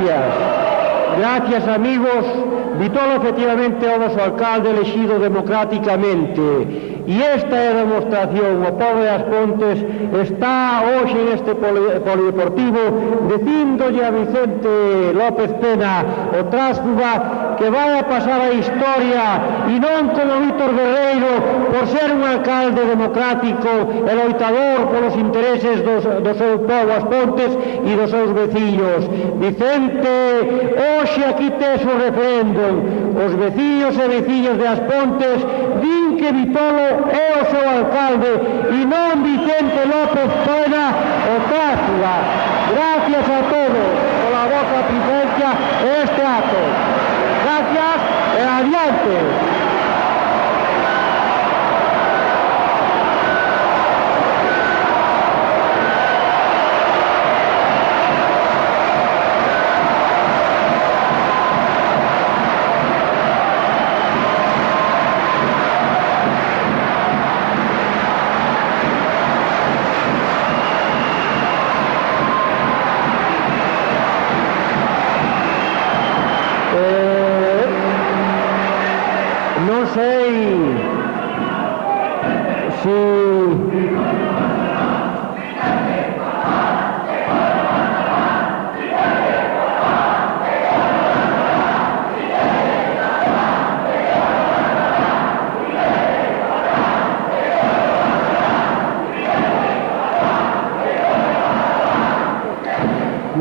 Gracias. Gracias, amigos. Vitolo efectivamente é o noso alcalde elexido democráticamente. E esta é a demostración. O pobo das Pontes está hoxe neste polideportivo dicíndolle a Vicente López Pena, o tránsfuga, que vai a pasar a historia e non como Víctor Guerreiro por ser un alcalde democrático e loitador polos intereses do seu pobo as Pontes e dos seus veciños. Vicente, hoxe aquí tes o referéndum. Os veciños e veciñas de As Pontes din que Vitolo é o seu alcalde e non Vicente López Pena o tránsfuga. Gracias a todos pola vosa presencia este acto. Gracias e adiante.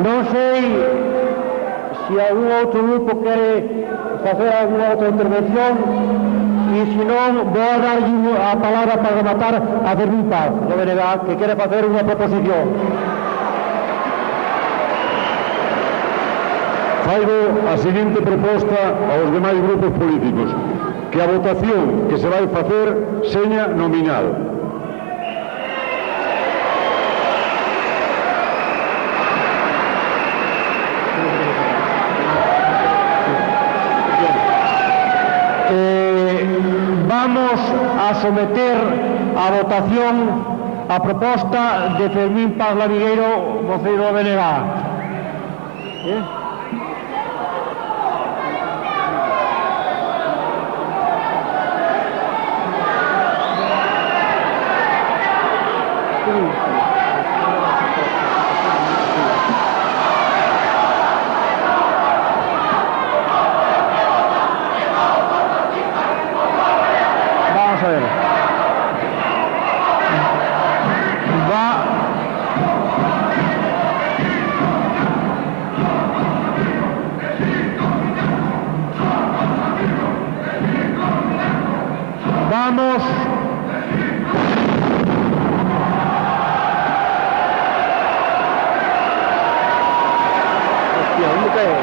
Non sei se algún outro grupo quere facer alguna outra intervención e se non vou a darlle a palabra para rematar a Fermín Paz do BNG, que quere facer unha proposición. Faigo a seguinte proposta aos demais grupos políticos, que a votación que se vai facer seña nominal. Vamos a someter a votación a proposta de Fermín Paz Lavigueiro, voceiro do BNG. Vamos a ver. Vamos. Hostia, ¿dónde cae?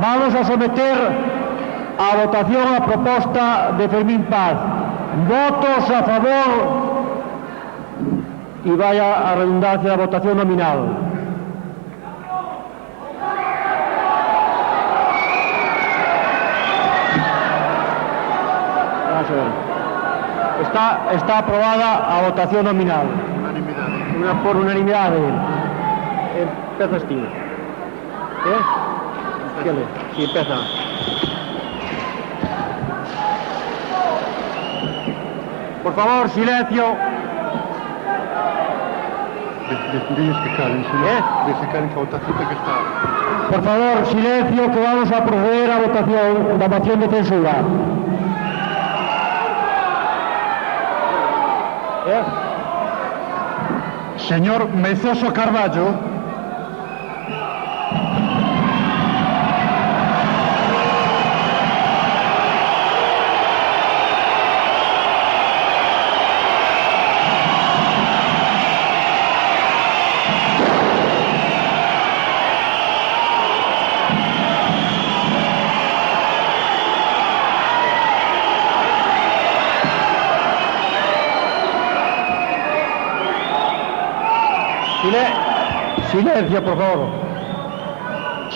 Vamos a someter a votación a proposta de Fermín Paz. Votos a favor e vaya a redundancia da votación nominal. Vamos a ver. Está aprobada a votación nominal. Por unanimidade. Empeza Estío. Sí, empieza. Por favor, silencio. Diles que calen, que a votación que está. Por favor, silencio, que vamos a proceder a votación da moción de censura. Señor Meizoso Carballo. Silencio, por favor.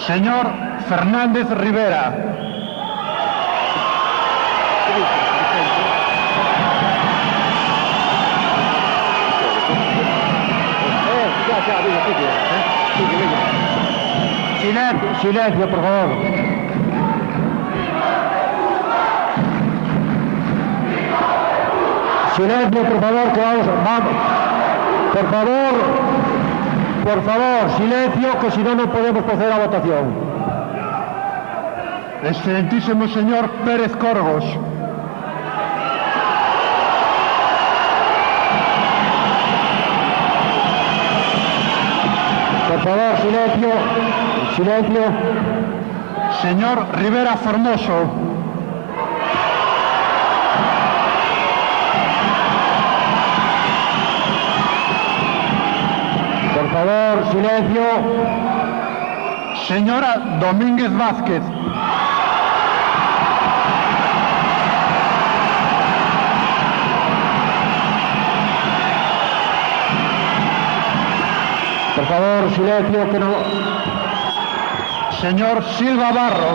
Señor Fernández Rivera. Silencio, por favor. Silencio, por favor, que vamos. Por favor, silencio, que si no, no podemos proceder a votación. Excelentísimo señor Pérez Corgos. Por favor, silencio. Señor Rivera Formoso. Por favor, silencio. Señora Domínguez Vázquez. Por favor, silencio, que no... Señor Silva Barro.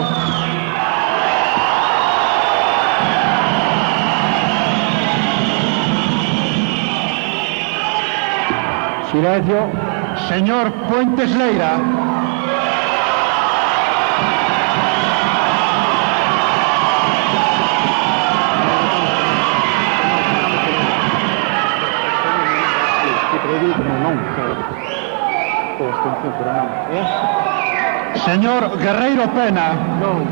Silencio. Señor Puentes Leira. Señor Guerreiro Pena. Non.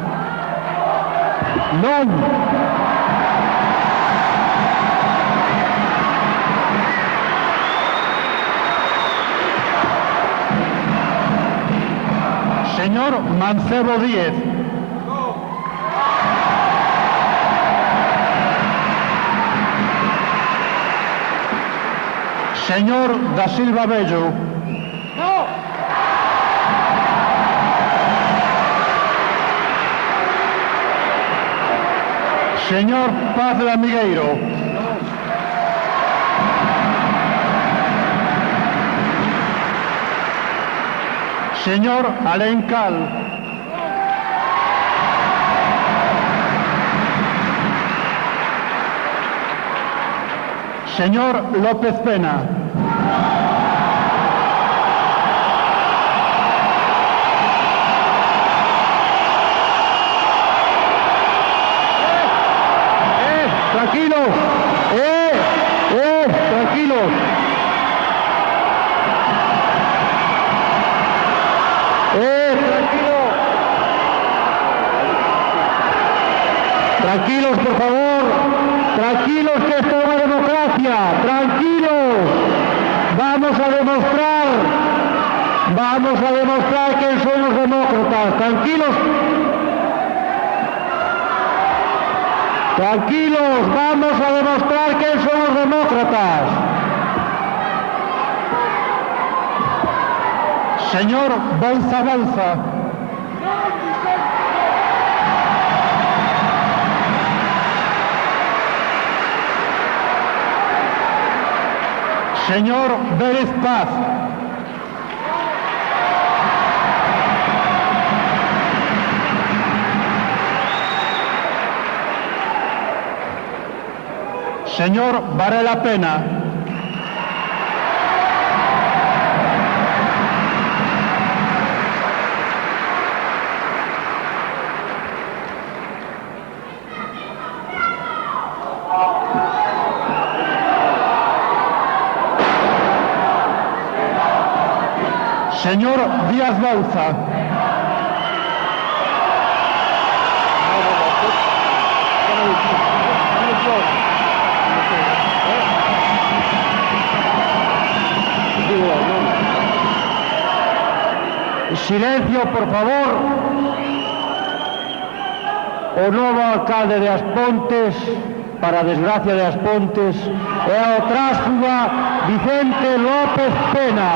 Señor Mancebo Díez. Señor da Silva Bello. Señor Paz de Amigueiro. Señor Alencal. Señor López Pena. Tranquilo. Tranquilo. Tranquilo. Tranquilos, por favor. Tranquilos, que esto es una democracia. Tranquilos. Vamos a demostrar que somos demócratas. Tranquilos. Tranquilos, vamos a demostrar que somos demócratas. Señor Bolsa. Señor Vélez Paz. Señor Varela Pena. Señor Díaz Bauza. Silencio, por favor. O novo alcalde de As Pontes, para desgracia de As Pontes, é o tránsfuga Vicente López Pena.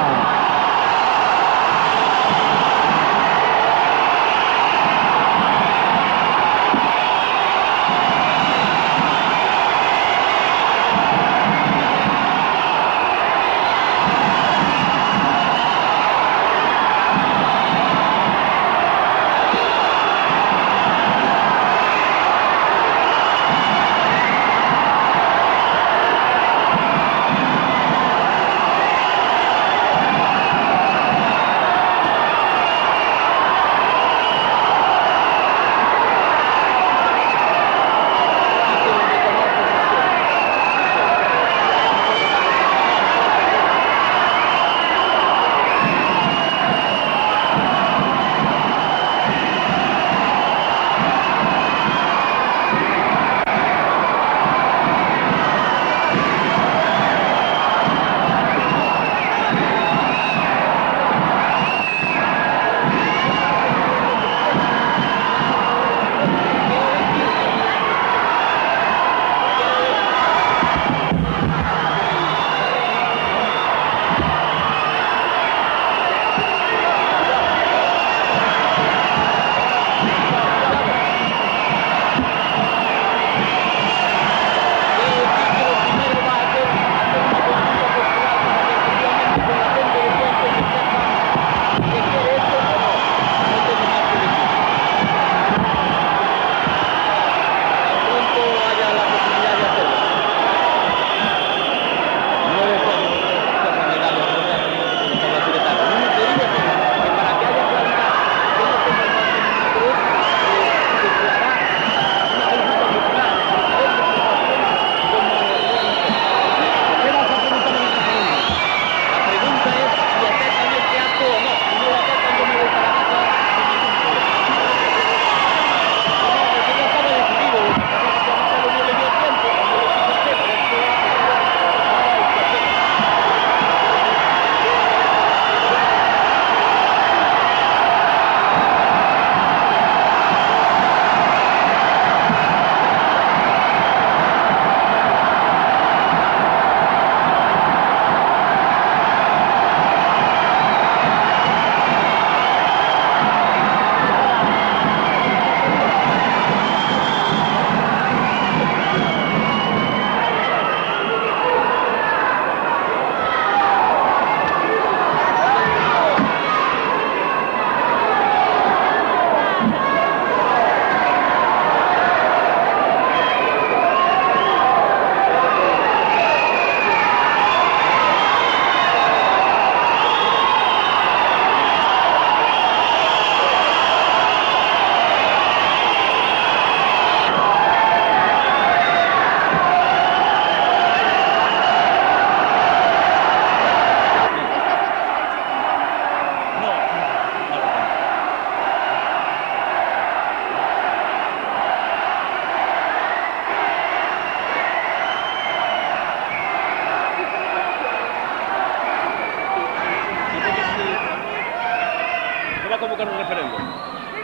va a convocar un referéndum.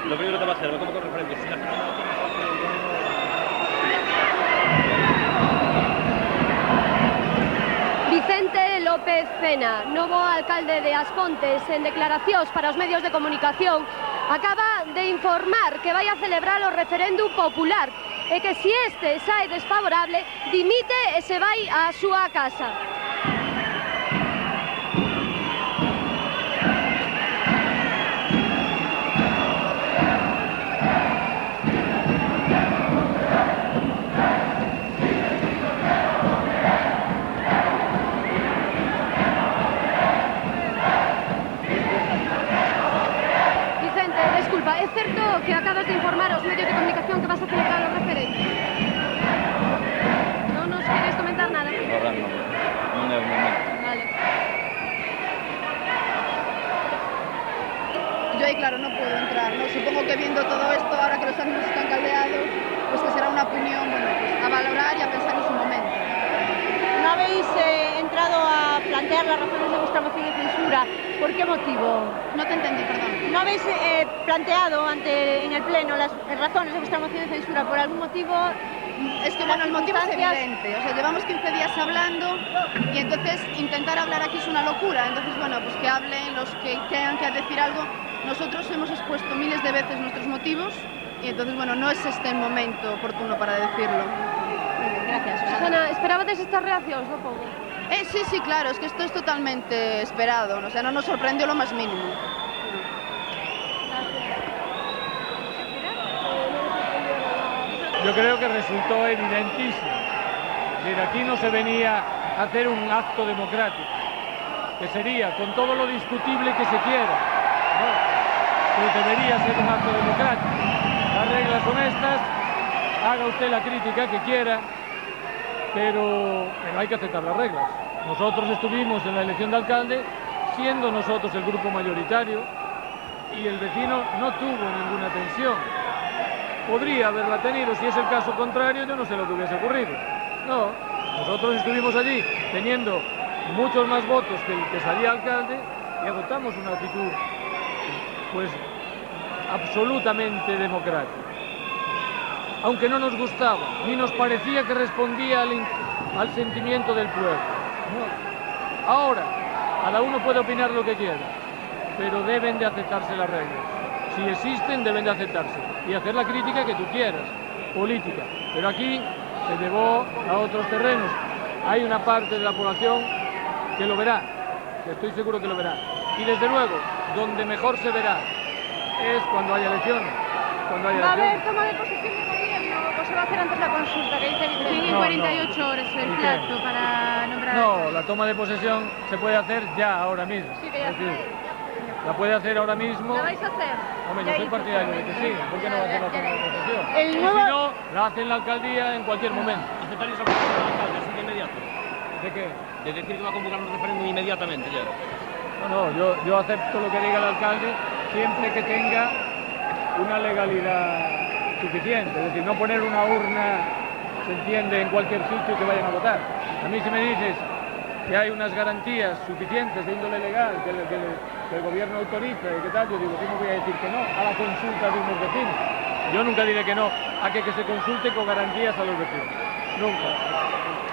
Lo primero que va a hacer, va a convocar un referéndum. Si la gente no tiene Vicente López Pena, novo alcalde de As Pontes, en declaracións para os medios de comunicación, acaba de informar que vai a celebrar o referéndum popular e que se este sae desfavorable, dimite e se vai á súa casa. Disculpa, é certo que acabas de informar aos medios de comunicación que vas a celebrar o referéndum? Non nos queres comentar nada? Non é o momento. Vale. Yo ahí, claro, no puedo entrar, ¿no? Supongo que viendo todo esto, ahora que los ánimos están caldeados, pues que será una opinión, bueno, pues a valorar y a pensar en su momento. ¿No habéis entrado a plantear las razones de vuestra moción de censura? ¿Por qué motivo? No te entendí, perdón. ¿No habéis planteado en el Pleno las razones de vuestra moción de censura por algún motivo? Es que, bueno, el motivo es evidente. O sea, llevamos 15 días hablando y entonces intentar hablar aquí es una locura. Entonces, bueno, pues que hablen los que tengan que decir algo. Nosotros hemos expuesto miles de veces nuestros motivos y entonces, bueno, no es este el momento oportuno para decirlo. Gracias, Susana. ¿Esperabades estas reaccións do povo? Sí, claro, es que esto es totalmente esperado. O sea, no nos sorprendió lo más mínimo. Yo creo que resultó evidentísimo. Es decir, aquí no se venía a hacer un acto democrático, que sería, con todo lo discutible que se quiera, ¿no? Pero debería ser un acto democrático. Las reglas son estas, haga usted la crítica que quiera, pero hay que aceptar las reglas. Nosotros estuvimos en la elección de alcalde, siendo nosotros el grupo mayoritario, y el vecino no tuvo ninguna tensión. Podría haberla tenido, si es el caso contrario, yo no sé lo que hubiese ocurrido. No, nosotros estuvimos allí teniendo muchos más votos que el que salía alcalde y adoptamos una actitud, pues, absolutamente democrática. Aunque no nos gustaba, ni nos parecía que respondía al sentimiento del pueblo. No. Ahora, cada uno puede opinar lo que quiera, pero deben de aceptarse las reglas. Si existen, deben de aceptarse y hacer la crítica que tú quieras, política. Pero aquí se llevó a otros terrenos. Hay una parte de la población que lo verá, que estoy seguro que lo verá. Y desde luego, donde mejor se verá es cuando haya elecciones. ¿Va a haber toma de posesión de gobierno o se va a hacer antes la consulta que dice Vicente? Tienen 48 horas el plazo para nombrar. No, la toma de posesión se puede hacer ya, ahora mismo. Sí, que ya es decir, la puede hacer ahora mismo. ¿La vais a hacer? Hombre, yo soy partidario de que sí. ¿Por qué no va a hacer la toma de posesión? El Y nuevo- si no, la hace en la alcaldía en cualquier momento. ¿Aceptaréis la propuesta del alcalde así de inmediato? ¿De qué? De decir que va a convocar un referéndum inmediatamente ya. No, yo acepto lo que diga el alcalde siempre que tenga una legalidad suficiente. Es decir, no poner una urna, se entiende, en cualquier sitio que vayan a votar. A mí si me dices que hay unas garantías suficientes de índole legal que el gobierno autoriza y qué tal, yo digo, ¿cómo voy a decir que no a la consulta de unos vecinos? Yo nunca diré que no a que se consulte con garantías a los vecinos. Nunca.